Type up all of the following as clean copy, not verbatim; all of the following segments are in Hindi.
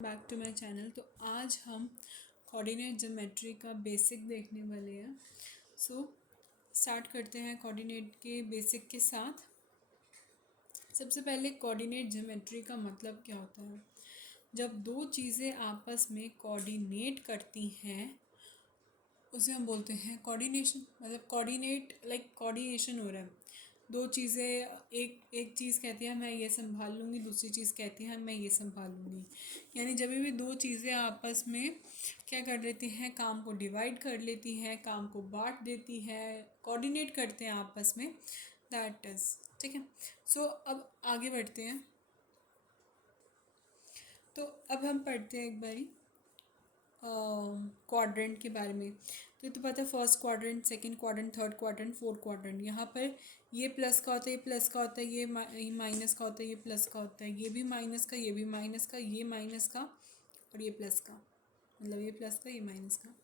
Back to my channel. तो आज हम कोऑर्डिनेट ज्योमेट्री का बेसिक देखने वाले हैं। सो स्टार्ट करते हैं कोऑर्डिनेट के बेसिक के साथ। सबसे पहले कोऑर्डिनेट ज्योमेट्री का मतलब क्या होता है? जब दो चीज़ें आपस में कोऑर्डिनेट करती हैं उसे हम बोलते हैं कोऑर्डिनेशन। मतलब कोऑर्डिनेट लाइक कोऑर्डिनेशन हो रहा है। दो चीज़ें, एक एक चीज़ कहती है मैं ये संभाल लूँगी, दूसरी चीज़ कहती है मैं ये संभाल लूँगी। यानी जब भी दो चीज़ें आपस में क्या कर लेती हैं, काम को डिवाइड कर लेती हैं, काम को बांट देती है, कोऑर्डिनेट करते हैं आपस में, दैट इज़ ठीक है। सो अब आगे बढ़ते हैं। तो अब हम पढ़ते हैं एक बारी क्वाड्रेंट के बारे में। तो ये तो पता है, first quadrant, second quadrant, third quadrant, fourth quadrant. यहाँ पर ये प्लस का होता है, ये प्लस का होता है, ये माइनस का होता है, ये प्लस का होता है, ये भी माइनस का, ये भी माइनस का, ये माइनस का और ये प्लस का। मतलब ये प्लस का, ये माइनस का।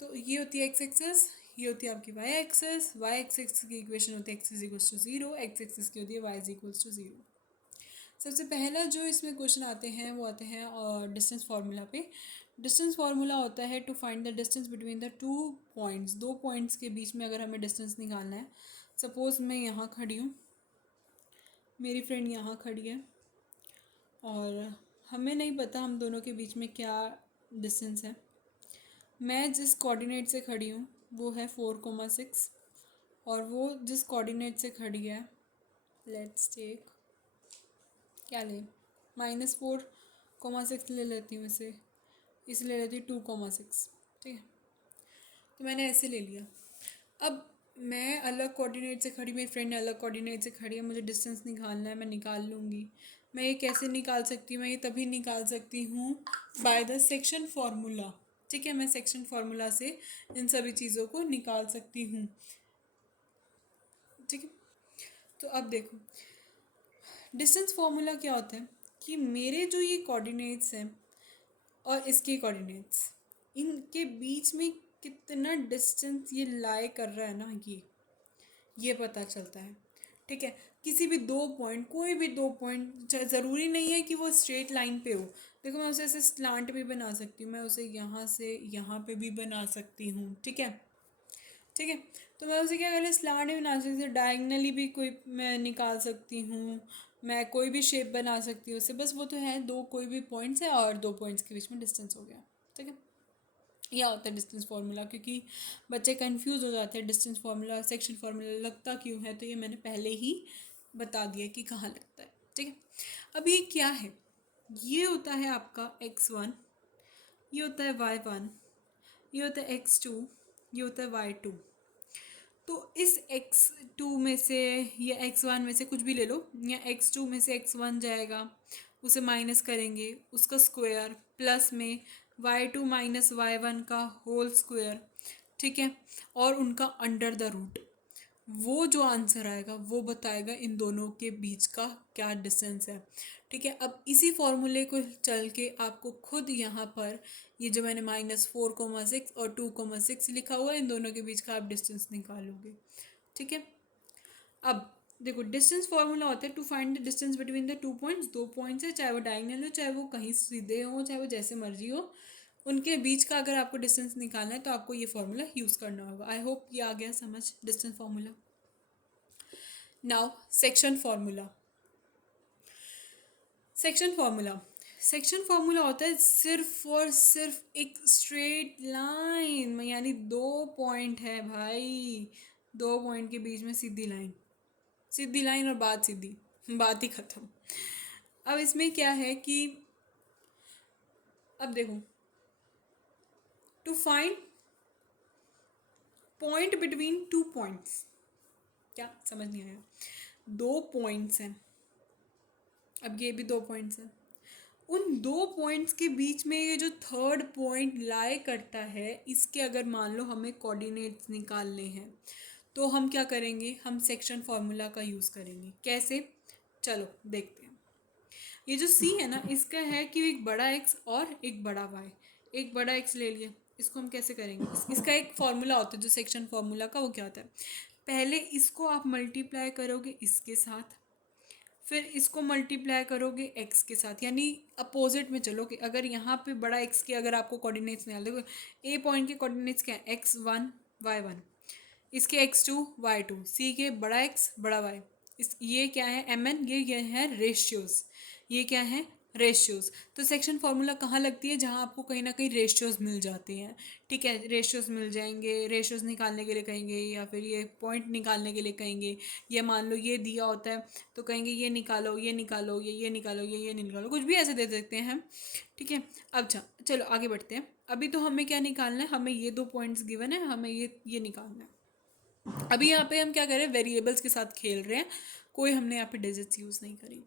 तो ये होती है एक्स एक्सेस, ये होती है आपकी वाई एक्सेस। वाई एक्सेस की इक्वेशन होती है x is equals to zero, x axis की होती है y is equals to zero. सबसे पहला जो इसमें क्वेश्चन आते हैं वो आते हैं डिस्टेंस फार्मूला पे। डिस्टेंस फार्मूला होता है to find the distance between the two points. दो पॉइंट्स के बीच में अगर हमें डिस्टेंस निकालना है, सपोज़ मैं यहाँ खड़ी हूँ, मेरी फ्रेंड यहाँ खड़ी है और हमें नहीं पता हम दोनों के बीच में क्या डिस्टेंस है। मैं जिस कोऑर्डिनेट से खड़ी हूँ वो है 4,6 और वो जिस कोऑर्डिनेट से खड़ी है, लेट्स टेक, क्या ले, -4,6 ले लेती हूँ इसे ले लेती हूँ 2,6। ठीक है, तो मैंने ऐसे ले लिया। अब मैं अलग कोऑर्डिनेट से खड़ी, मेरी फ्रेंड अलग कोऑर्डिनेट से खड़ी है, मुझे डिस्टेंस निकालना है, मैं निकाल लूँगी। मैं ये कैसे निकाल सकती हूँ? मैं ये तभी निकाल सकती हूँ बाय द सेक्शन फार्मूला। ठीक है, मैं सेक्शन फार्मूला से इन सभी चीज़ों को निकाल सकती हूँ। ठीक है, तो अब देखो डिस्टेंस फार्मूला क्या होता है कि मेरे जो ये कोऑर्डिनेट्स हैं और इसके कोऑर्डिनेट्स, इनके बीच में कितना डिस्टेंस ये लाई कर रहा है ना, ये पता चलता है। ठीक है, किसी भी दो पॉइंट, कोई भी दो पॉइंट, ज़रूरी नहीं है कि वो स्ट्रेट लाइन पे हो। देखो मैं उसे ऐसे स्लांट भी बना सकती हूँ, मैं उसे यहाँ से यहाँ पे भी बना सकती हूँ। ठीक है, ठीक है, तो मैं उसे क्या कर, स्लांट भी बना सकती हूँ, डायगनली भी कोई मैं निकाल सकती हूँ, मैं कोई भी शेप बना सकती हूँ उससे। बस वो तो है, दो कोई भी पॉइंट्स है और दो पॉइंट्स के बीच में डिस्टेंस हो गया। ठीक है, यह होता है डिस्टेंस फार्मूला। क्योंकि बच्चे कंफ्यूज हो जाते हैं डिस्टेंस फार्मूला सेक्शन फार्मूला लगता क्यों है, तो ये मैंने पहले ही बता दिया कि कहाँ लगता है। ठीक है, अब ये क्या है? ये होता है आपका x1, ये होता है y1, ये होता है x2, ये होता है y2। तो इस x2 में से या x1 में से कुछ भी ले लो, या x2 में से x1 जाएगा, उसे माइनस करेंगे, उसका स्क्वायर, प्लस में y2 माइनस y1 का होल स्क्वायर। ठीक है, और उनका अंडर द रूट। वो जो आंसर आएगा वो बताएगा इन दोनों के बीच का क्या डिस्टेंस है। ठीक है, अब इसी फॉर्मूले को चल के आपको खुद यहाँ पर ये जो मैंने -4,6 और 2,6 लिखा हुआ है, इन दोनों के बीच का आप डिस्टेंस निकालोगे। ठीक है, अब देखो डिस्टेंस फॉर्मूला होता है to find the distance between the two points. दो पॉइंट्स है, चाहे वो डायगनल हो, चाहे वो कहीं सीधे हो, चाहे वो जैसे मर्जी हो, उनके बीच का अगर आपको डिस्टेंस निकालना है तो आपको ये फॉर्मूला यूज़ करना होगा। आई होप ये आ गया समझ distance formula. Now section formula. Section formula section formula होता है सिर्फ और सिर्फ एक स्ट्रेट लाइन, यानी दो पॉइंट है भाई, दो पॉइंट के बीच में सीधी लाइन, सीधी लाइन और बात सीधी, बात ही खत्म। अब इसमें क्या है कि अब देखो, to find point between two points, क्या समझ नहीं आया? दो पॉइंट्स हैं, अब ये भी दो पॉइंट्स हैं, उन दो पॉइंट्स के बीच में ये जो थर्ड पॉइंट लाई करता है, इसके अगर मान लो हमें कोऑर्डिनेट्स निकालने हैं तो हम क्या करेंगे? हम सेक्शन फार्मूला का यूज़ करेंगे। कैसे? चलो देखते हैं। ये जो सी है ना, इसका है कि एक बड़ा एक्स और एक बड़ा वाई। एक बड़ा एक्स ले लिया, इसको हम कैसे करेंगे? इसका एक फार्मूला होता है जो सेक्शन फार्मूला का, वो क्या होता है? पहले इसको आप मल्टीप्लाई करोगे इसके साथ, फिर इसको मल्टीप्लाई करोगे एक्स के साथ, यानी अपोजिट में चलोगे। अगर यहाँ पे बड़ा एक्स के अगर आपको कोऑर्डिनेट्स निकाल देखो, ए पॉइंट के कोऑर्डिनेट्स क्या है, x1 y1, इसके x2 y2, सी के बड़ा एक्स बड़ा वाई, इस ये क्या है mn, ये है रेशियोज, ये क्या है रेशियोज। तो सेक्शन फार्मूला कहाँ लगती है, जहाँ आपको कहीं ना कहीं रेशियोज मिल जाते हैं। ठीक है, रेशियोज मिल जाएंगे, रेशियोज निकालने के लिए कहेंगे, या फिर ये पॉइंट निकालने के लिए कहेंगे, या मान लो ये दिया होता है तो कहेंगे ये निकालो, ये निकालो, ये निकालो, ये निकालो, कुछ भी ऐसे दे देते हैं हम। ठीक है, अब चलो आगे बढ़ते हैं। अभी तो हमें क्या निकालना है, हमें ये दो पॉइंट्स गिवन है, हमें ये निकालना है। अभी यहाँ पे हम क्या कर रहे हैं, वेरिएबल्स के साथ खेल रहे हैं, कोई हमने यहाँ पे डिजिट्स यूज़ नहीं करी।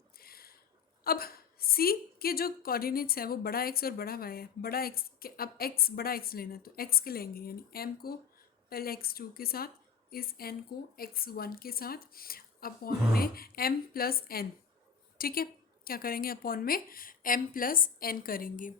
अब सी के जो कोऑर्डिनेट्स है वो बड़ा एक्स और बड़ा वाई है। बड़ा एक्स के, अब एक्स बड़ा एक्स लेना है तो एक्स के लेंगे, यानी एम को पहले x2 के साथ, इस n को x1 के साथ, अपॉन में m प्लस n। ठीक है, क्या करेंगे, अपॉन में m प्लस n करेंगे।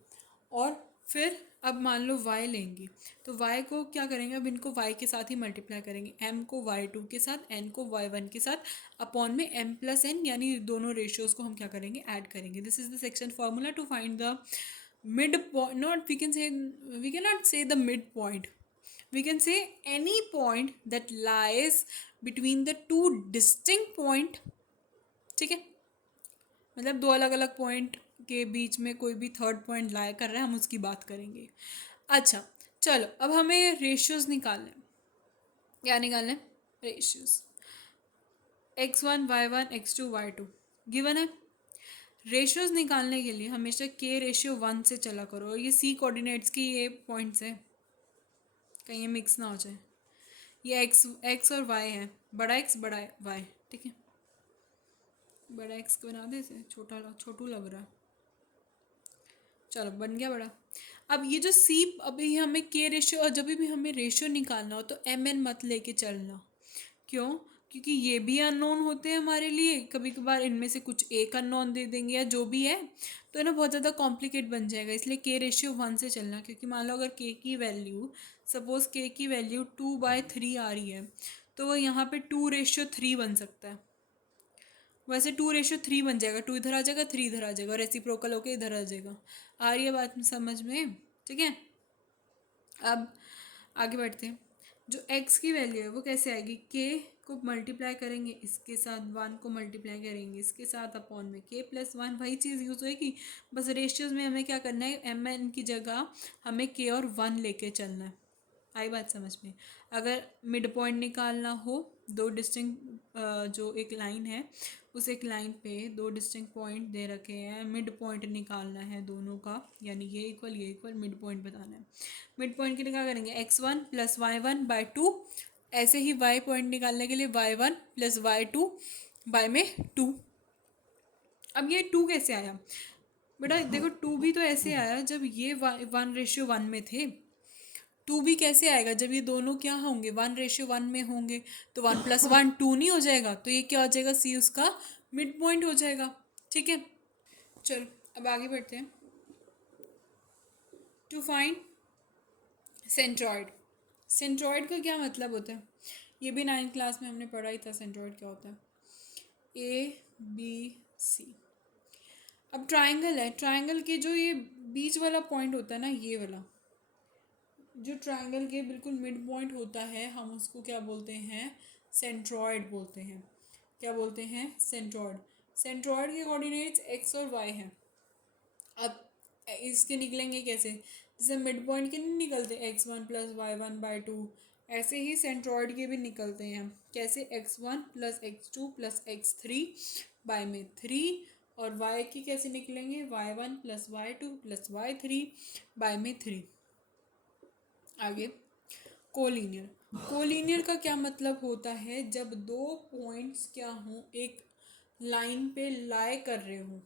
और फिर अब मान लो y लेंगे तो y को क्या करेंगे, अब इनको y के साथ ही मल्टीप्लाई करेंगे, m को y2 के साथ, n को y1 के साथ, अपॉन में m प्लस n, यानी दोनों रेशियोज को हम क्या करेंगे, ऐड करेंगे। This is the section formula to find the mid point, not we can not say the mid point, we can say any point that lies between the two distinct point। ठीक है, मतलब दो अलग अलग पॉइंट के बीच में कोई भी थर्ड पॉइंट लाई कर रहा है, हम उसकी बात करेंगे। अच्छा चलो, अब हमें रेशियोज निकालने हैं। क्या निकालना है, ratios, x1 y1 x2 y2 given है। रेशियोज निकालने के लिए हमेशा के रेशियो 1 से चला करो, और ये सी कोऑर्डिनेट्स की ये पॉइंट्स हैं, कहीं ये मिक्स ना हो जाए। ये एक्स और वाई है, बड़ा एक्स बड़ा वाई। ठीक है, बड़ा एक्स को बना दे, इसे छोटू लग रहा है, चलो बन गया बड़ा। अब ये जो सी, अभी हमें के रेशियो, और जब भी हमें रेशियो निकालना हो तो एम एन मत लेके चलना। क्यों, क्योंकि ये भी अननोन होते हैं हमारे लिए, कभी कभार इनमें से कुछ एक अननोन दे देंगे या जो भी है, तो ना बहुत ज़्यादा कॉम्प्लिकेट बन जाएगा। इसलिए के रेशियो 1 से चलना, क्योंकि मान लो अगर के की वैल्यू, सपोज के की वैल्यू 2/3 आ रही है, तो वो यहाँ पे 2:3 बन सकता है। वैसे 2:3 बन जाएगा, 2 इधर आ जाएगा, 3 इधर आ जाएगा, रेसिप्रोकल होके इधर आ जाएगा। आ रही है बात समझ में, ठीक है। अब आगे बढ़ते हैं। जो x की वैल्यू है वो कैसे आएगी, k को मल्टीप्लाई करेंगे इसके साथ, 1 को मल्टीप्लाई करेंगे इसके साथ, अपॉन में k+1, वही चीज़ यूज़ होएगी। बस रेशियोज में हमें क्या करना है, एम एन की जगह हमें k और 1 लेके चलना है। आई बात समझ में। अगर मिड पॉइंट निकालना हो, दो डिस्टिंक्ट जो एक लाइन है, उस एक लाइन पे दो डिस्टिंक्ट पॉइंट दे रखे हैं, मिड पॉइंट निकालना है दोनों का, यानी ये इक्वल मिड पॉइंट बताना है। मिड पॉइंट के लिए क्या करेंगे, x1 + y1/2, ऐसे ही y पॉइंट निकालने के लिए y1 + y2/2। अब ये 2 कैसे आया बेटा, देखो 2 भी तो ऐसे आया जब ये 1:1 में थे। 2 भी कैसे आएगा, जब ये दोनों क्या होंगे, 1:1 में होंगे, तो 1 + 1 2 नहीं हो जाएगा, तो ये क्या हो जाएगा, सी उसका मिड पॉइंट हो जाएगा। ठीक है, चलो अब आगे बढ़ते हैं। To find centroid. सेंट्रॉइड का क्या मतलब होता है, ये भी 9th क्लास में हमने पढ़ा ही था, सेंट्रॉइड क्या होता है। ABC, अब ट्राइंगल है, ट्राइंगल के जो ये बीच वाला पॉइंट होता है ना, ये वाला जो ट्राइंगल के बिल्कुल मिड पॉइंट होता है, हम उसको क्या बोलते हैं, सेंट्रॉइड बोलते हैं। क्या बोलते हैं, सेंट्रॉइड। सेंट्रॉइड के कोऑर्डिनेट्स x और y हैं। अब इसके निकलेंगे कैसे, जैसे मिड पॉइंट के नहीं निकलते x1 + y1/2, ऐसे ही सेंट्रॉइड के भी निकलते हैं। कैसे, x1 + x2 + x3/3, और y की कैसे निकलेंगे, y1 + y2 + y3/3। आगे, कोलिनियर। कोलिनियर का क्या मतलब होता है, जब दो पॉइंट्स क्या हों, एक लाइन पे लाई कर रहे हों,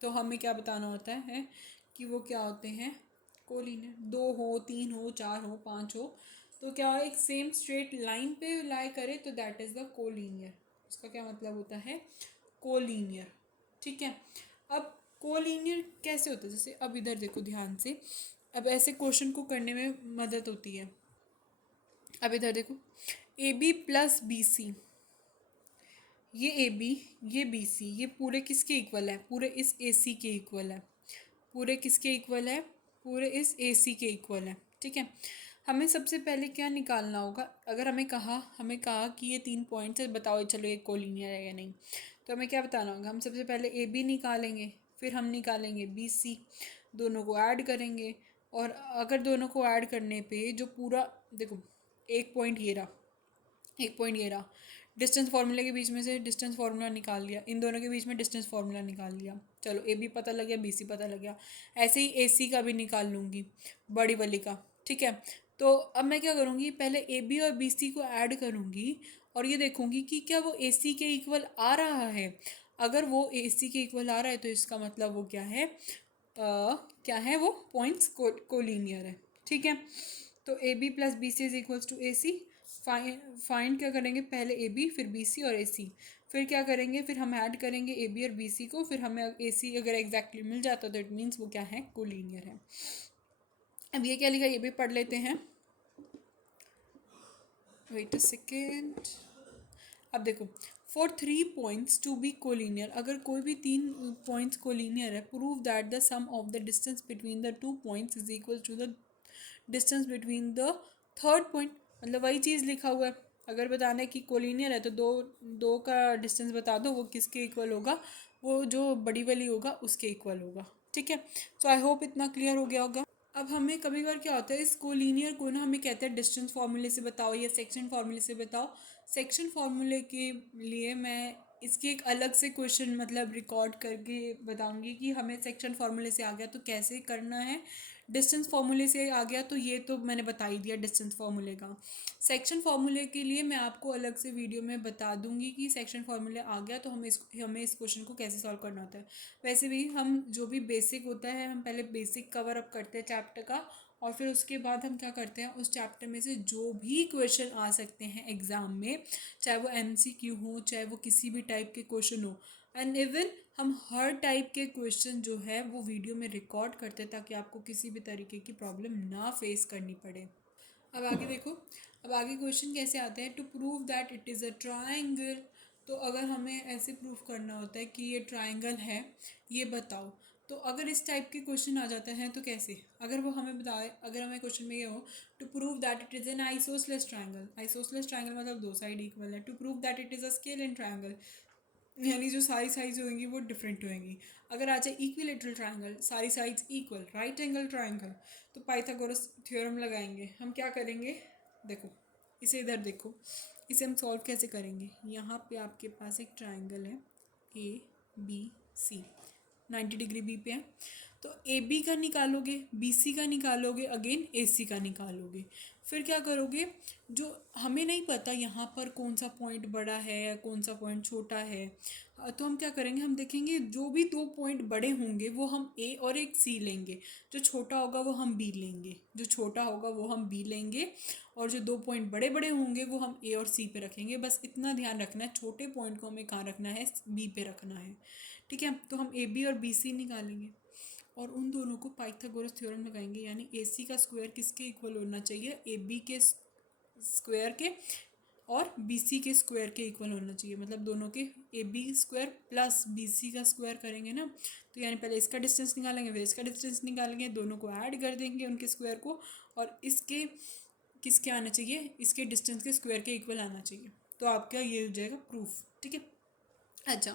तो हमें क्या बताना होता है कि वो क्या होते हैं, कोलिनियर। 2 हो, 3 हो, 4 हो, 5 हो, तो क्या हो, एक सेम स्ट्रेट लाइन पे लाई करे तो दैट इज़ द कोलिनियर। उसका क्या मतलब होता है, कोलिनियर। ठीक है, अब कोलिनियर कैसे होता है, जैसे अब इधर देखो ध्यान से, अब ऐसे क्वेश्चन को करने में मदद होती है। अब इधर देखो, AB + BC, ये ए बी, ये बी सी, ये पूरे किसके इक्वल है? पूरे इस ए सी के इक्वल है। पूरे किसके इक्वल है? पूरे इस ए सी के इक्वल है। ठीक है, हमें सबसे पहले क्या निकालना होगा? अगर हमें कहा कि ये 3 पॉइंट्स है, बताओ चलो ये कोलिनियर है या नहीं। तो हमें क्या बताना होगा? हम सबसे पहले ए बी निकालेंगे, फिर हम निकालेंगे बी सी, दोनों को ऐड करेंगे। और अगर दोनों को ऐड करने पे जो पूरा, देखो, एक पॉइंट ये रहा, एक पॉइंट ये रहा, डिस्टेंस फार्मूले के बीच में से डिस्टेंस फार्मूला निकाल लिया, इन दोनों के बीच में डिस्टेंस फार्मूला निकाल लिया, चलो ए बी पता लग गया, बी सी पता लग गया। ऐसे ही ए सी का भी निकाल लूँगी, बड़ी वाली का। ठीक है, तो अब मैं क्या करूँगी? पहले ए बी और बी सी को ऐड करूँगी और ये देखूँगी कि क्या वो ए सी के इक्वल आ रहा है। अगर वो ए सी के इक्वल आ रहा है तो इसका मतलब वो क्या है? क्या है वो? पॉइंट्स कोलिनियर है। ठीक है, तो A B plus B C is equals to A C. Find क्या करेंगे? पहले ए बी, फिर बी सी और ए सी। फिर क्या करेंगे? फिर हम ऐड करेंगे ए बी और बी सी को, फिर हमें ए सी अगर एग्जैक्टली मिल जाता तो इट मीन्स वो क्या है? कोलिनियर है। अब ये क्या लिखा, ये भी पढ़ लेते हैं। Wait a second. अब देखो, for 3 points to be collinear, अगर कोई भी 3 पॉइंट्स कोलिनियर है, prove that the sum of the distance between the 2 points is equal to the distance between the third point. मतलब वही चीज़ लिखा हुआ है। अगर बताना है कि कोलिनियर है तो दो दो का डिस्टेंस बता दो, वो किसके इक्वल होगा? वो जो बड़ी वाली होगा उसके इक्वल होगा। ठीक है, तो आई होप इतना क्लियर हो गया होगा। अब हमें कभी बार क्या होता है, इस कोलिनियर को ना हमें कहते हैं डिस्टेंस फार्मूले से बताओ या सेक्शन फार्मूले से बताओ। सेक्शन फार्मूले के लिए मैं इसकी एक अलग से क्वेश्चन मतलब रिकॉर्ड करके बताऊंगी कि हमें सेक्शन फार्मूले से आ गया तो कैसे करना है, डिस्टेंस फार्मूले से आ गया तो ये तो मैंने बता ही दिया डिस्टेंस फार्मूले का। सेक्शन फार्मूले के लिए मैं आपको अलग से वीडियो में बता दूंगी कि सेक्शन फार्मूले आ गया तो हमें इस क्वेश्चन को कैसे सॉल्व करना होता है। वैसे भी हम जो भी बेसिक होता है, हम पहले बेसिक कवर अप करते हैं चैप्टर का, और फिर उसके बाद हम क्या करते हैं, उस चैप्टर में से जो भी क्वेश्चन आ सकते हैं एग्ज़ाम में, चाहे वो MCQ हो, चाहे वो किसी भी टाइप के क्वेश्चन हो, एंड इवन हम हर टाइप के क्वेश्चन जो है वो वीडियो में रिकॉर्ड करते हैं ताकि आपको किसी भी तरीके की प्रॉब्लम ना फेस करनी पड़े। अब आगे देखो, अब आगे क्वेश्चन कैसे आते हैं? To prove that it is a triangle. तो अगर हमें ऐसे प्रूफ करना होता है कि ये ट्राइंगल है, ये बताओ। तो अगर इस टाइप के क्वेश्चन आ जाते हैं तो कैसे? अगर वो हमें बताए, अगर हमें क्वेश्चन में ये हो to prove that it is an isosceles triangle. Isosceles triangle मतलब दो साइड इक्वल है। To prove that it is a scalene triangle, यानी जो सारी साइड्स होंगी वो डिफरेंट होंगी। अगर आ जाए इक्विलेटरल ट्राइंगल, सारी sides equal, right angle triangle, तो पाइथागोरस थ्योरम लगाएंगे। हम क्या करेंगे? देखो, इसे इधर देखो, इसे हम सॉल्व कैसे करेंगे? यहाँ पे आपके पास एक ट्राइंगल है ABC, 90 डिग्री बी पे है, तो AB का निकालोगे, BC का निकालोगे, अगेन AC का निकालोगे। फिर क्या करोगे? जो हमें नहीं पता यहाँ पर कौन सा पॉइंट बड़ा है या कौन सा पॉइंट छोटा है, तो हम क्या करेंगे? हम देखेंगे जो भी 2 पॉइंट बड़े होंगे वो हम A और एक C लेंगे, जो छोटा होगा वो हम B लेंगे, जो छोटा होगा वो हम B लेंगे, और जो 2 पॉइंट बड़े बड़े होंगे वो हम A और C पे रखेंगे। बस इतना ध्यान रखना है, छोटे पॉइंट को हमें कहाँ रखना है? B पे रखना है। ठीक है, तो हम AB और BC निकालेंगे और उन दोनों को पाइथागोरस थ्योरम लगाएंगे, यानी AC का स्क्वायर किसके इक्वल होना चाहिए? AB के स्क्वायर के, और BC के स्क्वायर के इक्वल होना चाहिए। मतलब दोनों के AB स्क्वायर प्लस BC का स्क्वायर करेंगे ना, तो यानी पहले इसका डिस्टेंस निकालेंगे, फिर इसका डिस्टेंस निकालेंगे, दोनों को ऐड कर देंगे उनके स्क्वायर को, और इसके किसके आना चाहिए? इसके डिस्टेंस के स्क्वायर के इक्वल आना चाहिए। तो आपका ये हो जाएगा प्रूफ। ठीक है, अच्छा,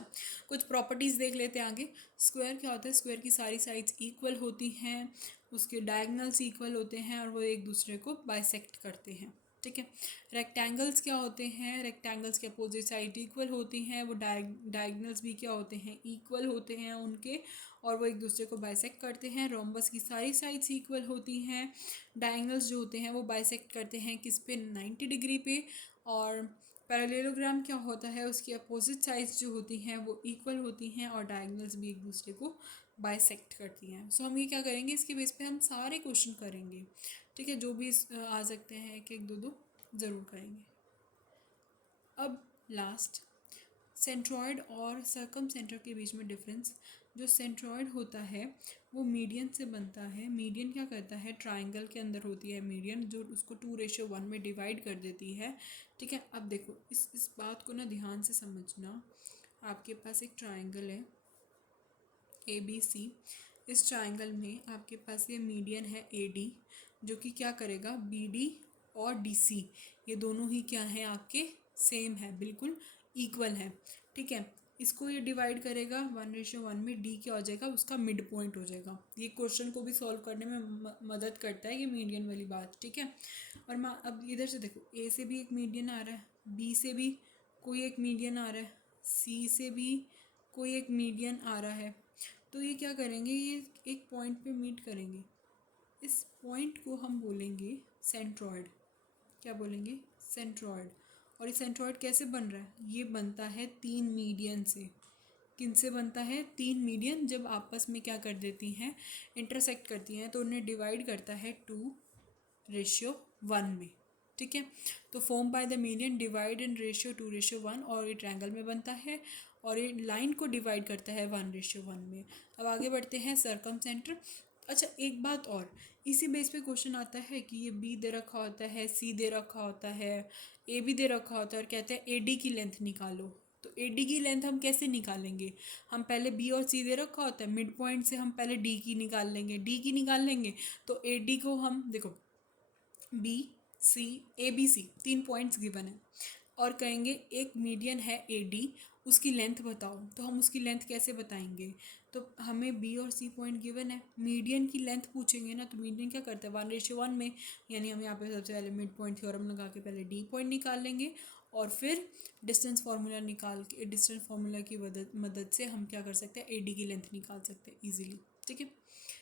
कुछ प्रॉपर्टीज़ देख लेते हैं आगे। स्क्वायर क्या होता है? स्क्वायर की सारी साइड्स इक्वल होती हैं, उसके डायगनल्स इक्वल होते हैं और वो एक दूसरे को बाइसेक्ट करते हैं। ठीक है, रेक्टेंगल्स क्या होते हैं? रेक्टेंगल्स के अपोजिट साइड इक्वल होती हैं, वो डायगनल्स भी क्या होते हैं? इक्वल होते हैं उनके, और वो एक दूसरे को बाइसेक्ट करते हैं। रोम्बस की सारी साइड्स इक्वल होती हैं, डायगनल्स जो होते हैं वो बाइसेक्ट करते हैं किस पे? 90 डिग्री पे। और पैरेललोग्राम क्या होता है? उसकी अपोजिट साइड्स जो होती हैं वो इक्वल होती हैं और डायगनल्स भी एक दूसरे को बाइसेक्ट करती हैं। सो हम ये क्या करेंगे? इसके बेस पे हम सारे क्वेश्चन करेंगे। ठीक है, जो भी आ सकते हैं एक एक दो दो ज़रूर करेंगे। अब लास्ट, सेंट्रॉयड और सर्कम सेंटर के बीच में डिफरेंस। जो सेंट्रॉयड होता है वो मीडियन से बनता है। मीडियन क्या करता है, ट्राइंगल के अंदर होती है मीडियन, जो उसको 2:1 में डिवाइड कर देती है। ठीक है, अब देखो इस बात को ना ध्यान से समझना। आपके पास एक ट्राइंगल है ABC। इस ट्राइंगल में आपके पास ये मीडियन है AD, जो कि क्या करेगा, BD और DC ये दोनों ही क्या हैं आपके, सेम है, बिल्कुल इक्वल है। ठीक है, इसको ये डिवाइड करेगा 1:1 में, D क्या हो जाएगा, उसका मिड पॉइंट हो जाएगा। ये क्वेश्चन को भी सॉल्व करने में मदद करता है ये मीडियन वाली बात। ठीक है, और अब इधर से देखो, A से भी एक मीडियन आ रहा है, B से भी कोई एक मीडियन आ रहा है, C से भी कोई एक मीडियन आ रहा है। तो ये क्या करेंगे, ये एक पॉइंट पे मीट करेंगे। इस पॉइंट को हम बोलेंगे सेंट्रॉयड। क्या बोलेंगे, सेंट्रॉयड। और ये सेंट्रॉयड कैसे बन रहा है, ये बनता है 3 मीडियन से। किन से बनता है, 3 मीडियन जब आपस में क्या कर देती हैं, इंटरसेक्ट करती हैं, तो उन्हें डिवाइड करता है 2:1 में। ठीक है, तो form by the median divide in ratio 2:1, और ये ट्रायंगल में बनता है, और ये लाइन को डिवाइड करता है 1:1 में। अब आगे बढ़ते हैं सर्कम सेंटर। अच्छा, एक बात और, इसी बेस पे क्वेश्चन आता है कि ये B दे रखा होता है, C दे रखा होता है, A भी दे रखा होता है, और कहते हैं AD की लेंथ निकालो। तो AD की लेंथ हम कैसे निकालेंगे, हम पहले B और C दे रखा होता है, मिड पॉइंट से हम पहले D की निकाल लेंगे, D की निकाल लेंगे तो AD को हम देखो, ABC 3 पॉइंट्स गिवन है, और कहेंगे एक मीडियन है AD, उसकी लेंथ बताओ। तो हम उसकी लेंथ कैसे बताएंगे, तो हमें B और C पॉइंट गिवन है, मीडियन की लेंथ पूछेंगे ना, तो मीडियन क्या करता है 1:1 में, यानी हम यहाँ पे सबसे पहले मिड पॉइंट थ्योरम लगा के पहले D पॉइंट निकाल लेंगे, और फिर डिस्टेंस फार्मूला निकाल के, डिस्टेंस फार्मूला की मदद से हम क्या कर सकते हैं, AD की लेंथ निकाल सकते हैं ईजिली। ठीक है,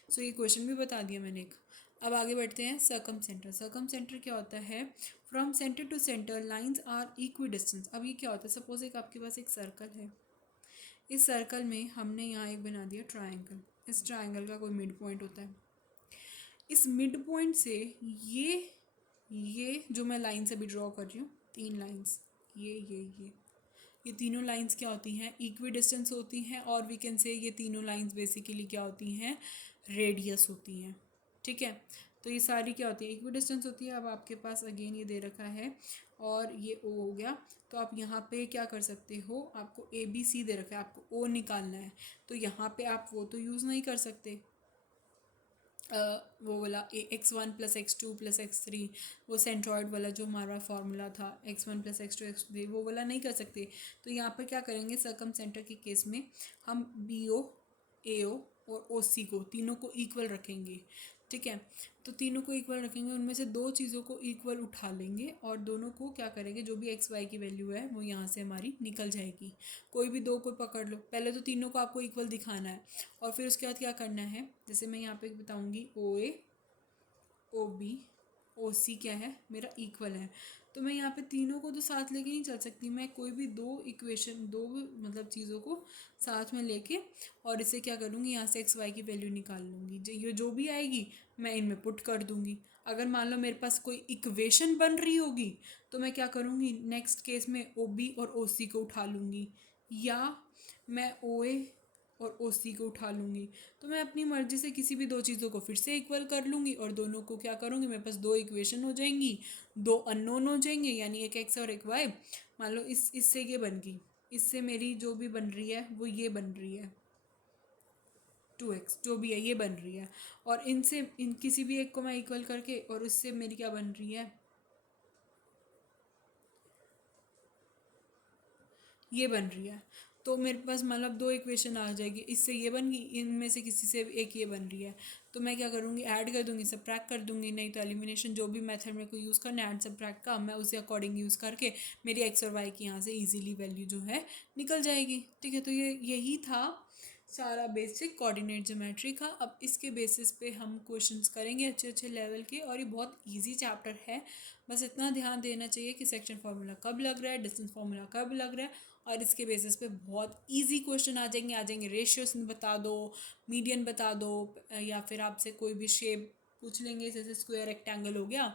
सो ये क्वेश्चन भी बता दिया मैंने एक। अब आगे बढ़ते हैं सर्कम सेंटर। सर्कम सेंटर क्या होता है, from centre to centre lines are equidistance. अब ये क्या होता है, सपोज एक आपके पास एक सर्कल है, इस सर्कल में हमने यहाँ एक बना दिया ट्राइंगल, इस ट्राइंगल का कोई मिड पॉइंट होता है, इस मिड पॉइंट से ये जो मैं लाइन्स अभी ड्रॉ कर रही हूँ, 3 लाइन्स, ये तीनों लाइंस क्या होती हैं, इक्वी डिस्टेंस होती हैं, और वी कैन से ये तीनों लाइंस बेसिकली क्या होती हैं, रेडियस होती हैं। ठीक है, तो ये सारी क्या होती है, इक्वी डिस्टेंस होती है। अब आपके पास अगेन ये दे रखा है, और ये O हो गया, तो आप यहाँ पे क्या कर सकते हो, आपको ABC दे रखा है, आपको O निकालना है, तो यहाँ पे आप वो तो यूज़ नहीं कर सकते, वो वाला x1 + x2 + x3, वो सेंट्रॉयड वाला जो हमारा फार्मूला था, x1 + x2 x3, वो वाला नहीं कर सकते। तो यहाँ पर क्या करेंगे, सर्कम सेंटर के केस में हम BO AO और OC को तीनों को इक्वल रखेंगे। ठीक है, तो तीनों को इक्वल रखेंगे, उनमें से 2 चीज़ों को इक्वल उठा लेंगे, और दोनों को क्या करेंगे, जो भी XY की वैल्यू है वो यहाँ से हमारी निकल जाएगी। कोई भी 2 को पकड़ लो, पहले तो तीनों को आपको इक्वल दिखाना है, और फिर उसके बाद क्या करना है, जैसे मैं यहाँ पे बताऊँगी OA OB OC क्या है मेरा इक्वल है, तो मैं यहाँ पे तीनों को तो साथ लेके नहीं चल सकती, मैं कोई भी 2 इक्वेशन, 2 मतलब चीज़ों को साथ में लेके, और इसे क्या करूँगी, यहाँ से XY की वैल्यू निकाल लूँगी, ये जो भी आएगी मैं इनमें पुट कर दूँगी। अगर मान लो मेरे पास कोई इक्वेशन बन रही होगी, तो मैं क्या करूँगी, नेक्स्ट केस में OB और OC को उठा लूँगी, या मैं OA और OC को उठा लूँगी। तो मैं अपनी मर्ज़ी से किसी भी 2 चीज़ों को फिर से इक्वल कर लूँगी, और दोनों को क्या करूँगी, मेरे पास 2 इक्वेशन हो जाएंगी, 2 अननोन हो जाएंगे, यानी एक x और एक y। मान लो इससे ये बन गई, इससे मेरी जो भी बन रही है वो ये बन रही है, 2x जो भी है ये बन रही है, और इनसे इन किसी भी एक को मैं इक्वल करके, और उससे मेरी क्या बन रही है, ये बन रही है। तो मेरे पास मतलब 2 इक्वेशन आ जाएगी, इससे ये बन गई, इनमें से किसी से एक ये बन रही है, तो मैं क्या करूँगी, ऐड कर दूँगी, सबट्रैक्ट कर दूँगी, नहीं तो एलिमिनेशन जो भी मेथड मेरे को यूज़ करना है ऐड सबट्रैक्ट का, मैं उसे अकॉर्डिंग यूज़ करके मेरी x और y की यहाँ से ईजिली वैल्यू जो है निकल जाएगी। ठीक है, तो यही था सारा बेसिक कोऑर्डिनेट ज्योमेट्री का। अब इसके बेसिस पे हम क्वेश्चंस करेंगे अच्छे अच्छे लेवल के, और ये बहुत इजी चैप्टर है, बस इतना ध्यान देना चाहिए कि सेक्शन फार्मूला कब लग रहा है, डिस्टेंस फार्मूला कब लग रहा है, और इसके बेसिस पे बहुत इजी क्वेश्चन आ जाएंगे रेशियोस बता दो, मीडियन बता दो, या फिर आपसे कोई भी शेप पूछ लेंगे, जैसे स्क्वायर रेक्टेंगल हो गया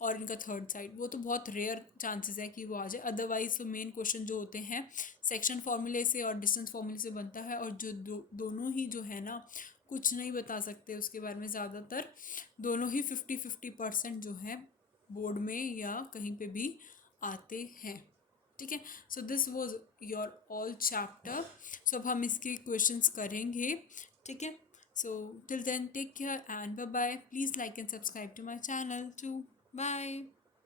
और इनका थर्ड साइड, वो तो बहुत रेयर चांसेस है कि वो आ जाए। अदरवाइज तो मेन क्वेश्चन जो होते हैं सेक्शन फॉर्मूले से और डिस्टेंस फॉर्मूले से बनता है, और जो दोनों ही जो है ना कुछ नहीं बता सकते उसके बारे में ज़्यादातर, दोनों ही 50-50% जो है बोर्ड में या कहीं पे भी आते हैं। ठीक है, so this was your all chapter. So अब हम इसके क्वेश्चंस करेंगे। ठीक है, so till then take care and bye bye. Please like and subscribe to my channel too. Bye.